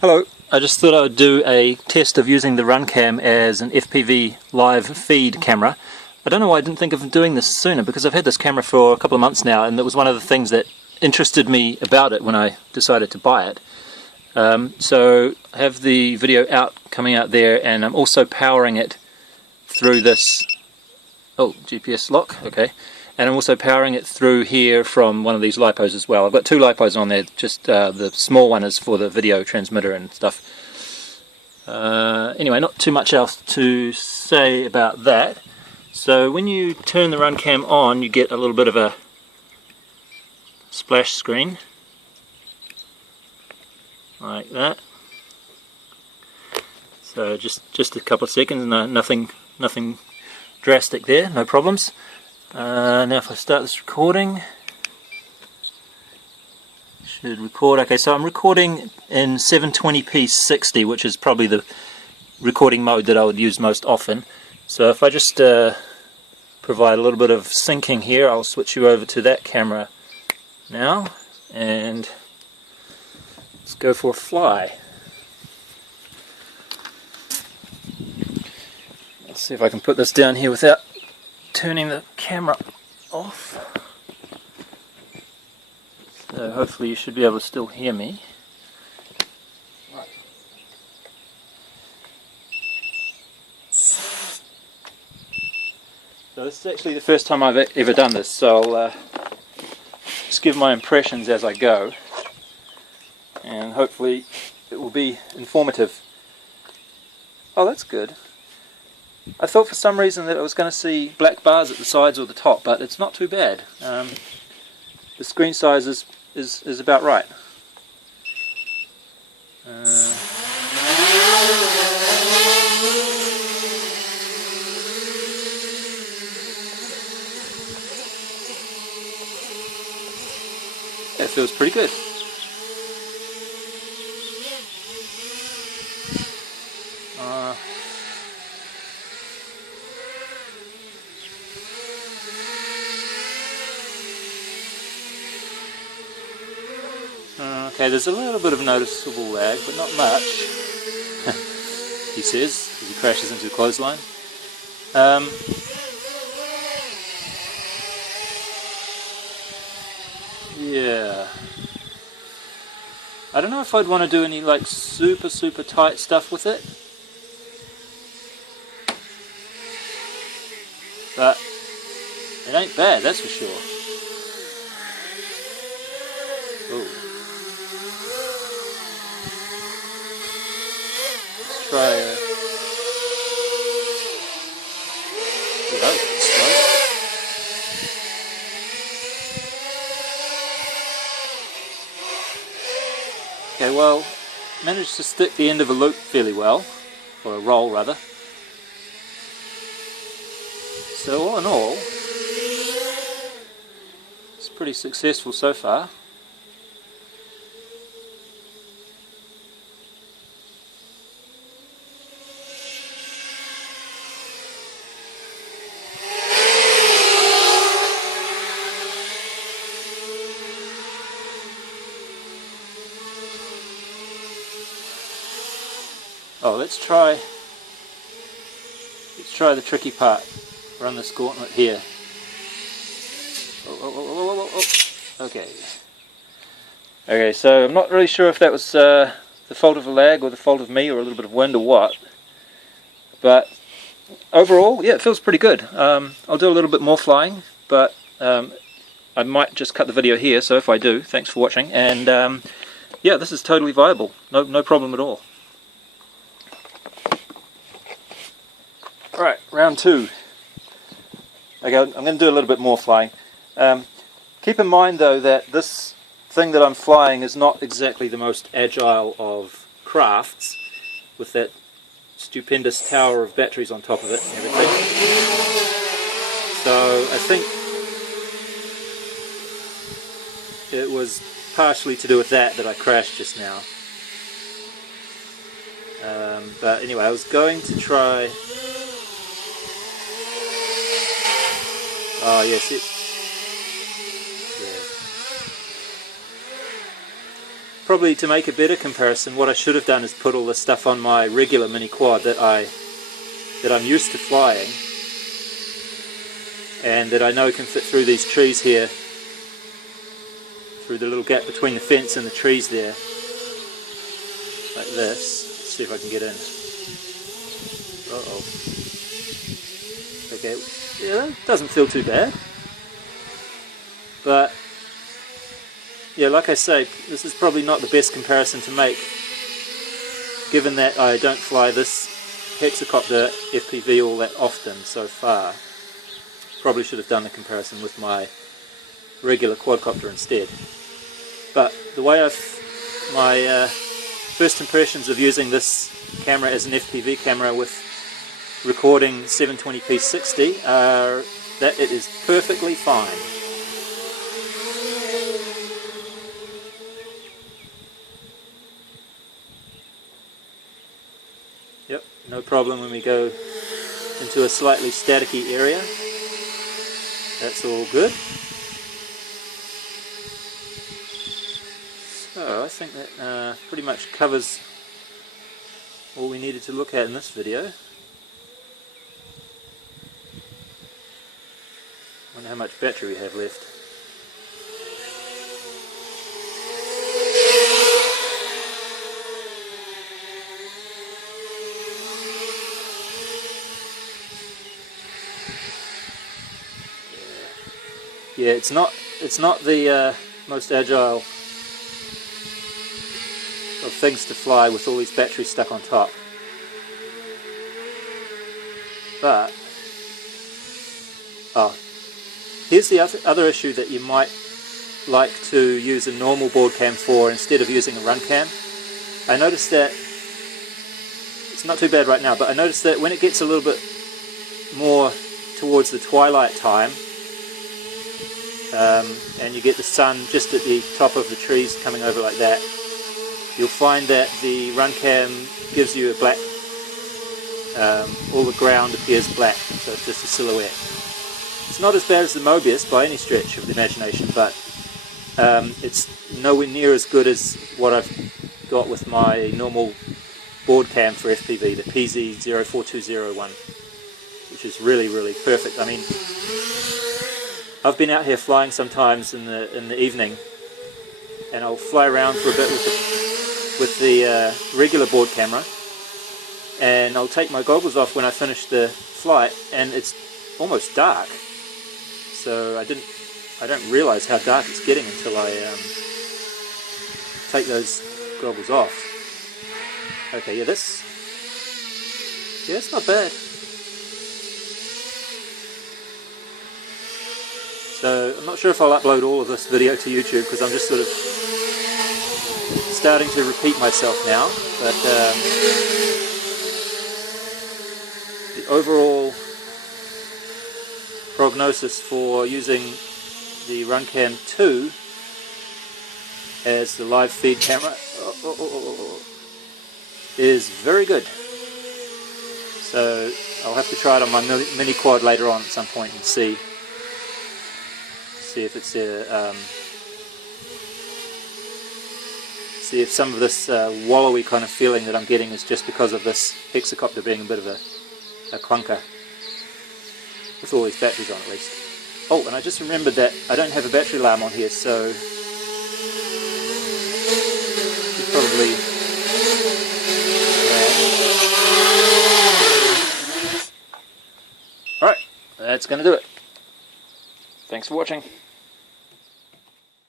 Hello, I just thought I would do a test of using the Runcam as an FPV live feed camera. I don't know why I didn't think of doing this sooner, because I've had this camera for a couple of months now, and that was one of the things that interested me about it when I decided to buy it. So I have the video coming out there, and I'm also powering it through this GPS lock, okay. And I'm also powering it through here from one of these lipos as well. I've got two lipos on there, just the small one is for the video transmitter and stuff. Anyway, not too much else to say about that. So when you turn the Runcam on, you get a little bit of a splash screen, like that. So just a couple of seconds, nothing drastic there, no problems. Now if I start this recording, should record. Okay, so I'm recording in 720p 60, which is probably the recording mode that I would use most often. So if I just provide a little bit of syncing here, I'll switch you over to that camera now, and let's go for a fly. Let's see if I can put this down here without turning the camera off. So hopefully you should be able to still hear me. Right. So this is actually the first time I've ever done this, so I'll just give my impressions as I go, and hopefully it will be informative. Oh, that's good. I thought for some reason that I was going to see black bars at the sides or the top, but it's not too bad. The screen size is about right. It feels pretty good. Okay, there's a little bit of noticeable lag, but not much, he says, as he crashes into the clothesline. Yeah. I don't know if I'd want to do any like super tight stuff with it, but it ain't bad, that's for sure. Ooh. Let's try Okay, well, managed to stick the end of a loop fairly well, or a roll rather. So all in all, it's pretty successful so far. Oh, let's try the tricky part. Run this gauntlet here. Oh. Okay. Okay, so I'm not really sure if that was the fault of the lag or the fault of me or a little bit of wind or what. But overall, yeah, it feels pretty good. I'll do a little bit more flying, but I might just cut the video here, so if I do, thanks for watching. And yeah, this is totally viable. No problem at all. Alright, round two. Okay, I'm going to do a little bit more flying. Keep in mind though that this thing that I'm flying is not exactly the most agile of crafts, with that stupendous tower of batteries on top of it and everything. So I think it was partially to do with that I crashed just now. But anyway, I was going to try... Oh yes, Probably to make a better comparison, what I should have done is put all this stuff on my regular mini quad that I'm used to flying, and that I know can fit through these trees here, through the little gap between the fence and the trees there, like this. Let's see if I can get in. Uh-oh. Okay, yeah, that doesn't feel too bad. But, yeah, like I say, this is probably not the best comparison to make, given that I don't fly this hexacopter FPV all that often so far. Probably should have done the comparison with my regular quadcopter instead. But the way my first impressions of using this camera as an FPV camera with recording 720p 60 are that it is perfectly fine. Yep, no problem when we go into a slightly staticky area. That's all good. So I think that pretty much covers all we needed to look at in this video. Wonder how much battery we have left. Yeah, it's not the most agile of things to fly with all these batteries stuck on top. But here's the other issue that you might like to use a normal board cam for instead of using a Runcam. I noticed that it's not too bad right now, but I noticed that when it gets a little bit more towards the twilight time, and you get the sun just at the top of the trees coming over like that, you'll find that the Runcam gives you a black, all the ground appears black, so it's just a silhouette. It's not as bad as the Mobius by any stretch of the imagination, but it's nowhere near as good as what I've got with my normal board cam for FPV, the PZ04201, which is really, really perfect. I mean, I've been out here flying sometimes in the evening, and I'll fly around for a bit with the regular board camera, and I'll take my goggles off when I finish the flight, and it's almost dark. So I don't realise how dark it's getting until I take those goggles off. Okay, yeah, it's not bad. So I'm not sure if I'll upload all of this video to YouTube because I'm just sort of starting to repeat myself now, but the overall prognosis for using the Runcam 2 as the live feed camera is very good. So I'll have to try it on my mini quad later on at some point and see if it's see if some of this wallowy kind of feeling that I'm getting is just because of this hexacopter being a bit of a clunker, with all these batteries on at least. Oh, and I just remembered that I don't have a battery alarm on here, so probably alright, that's going to do it. Thanks for watching.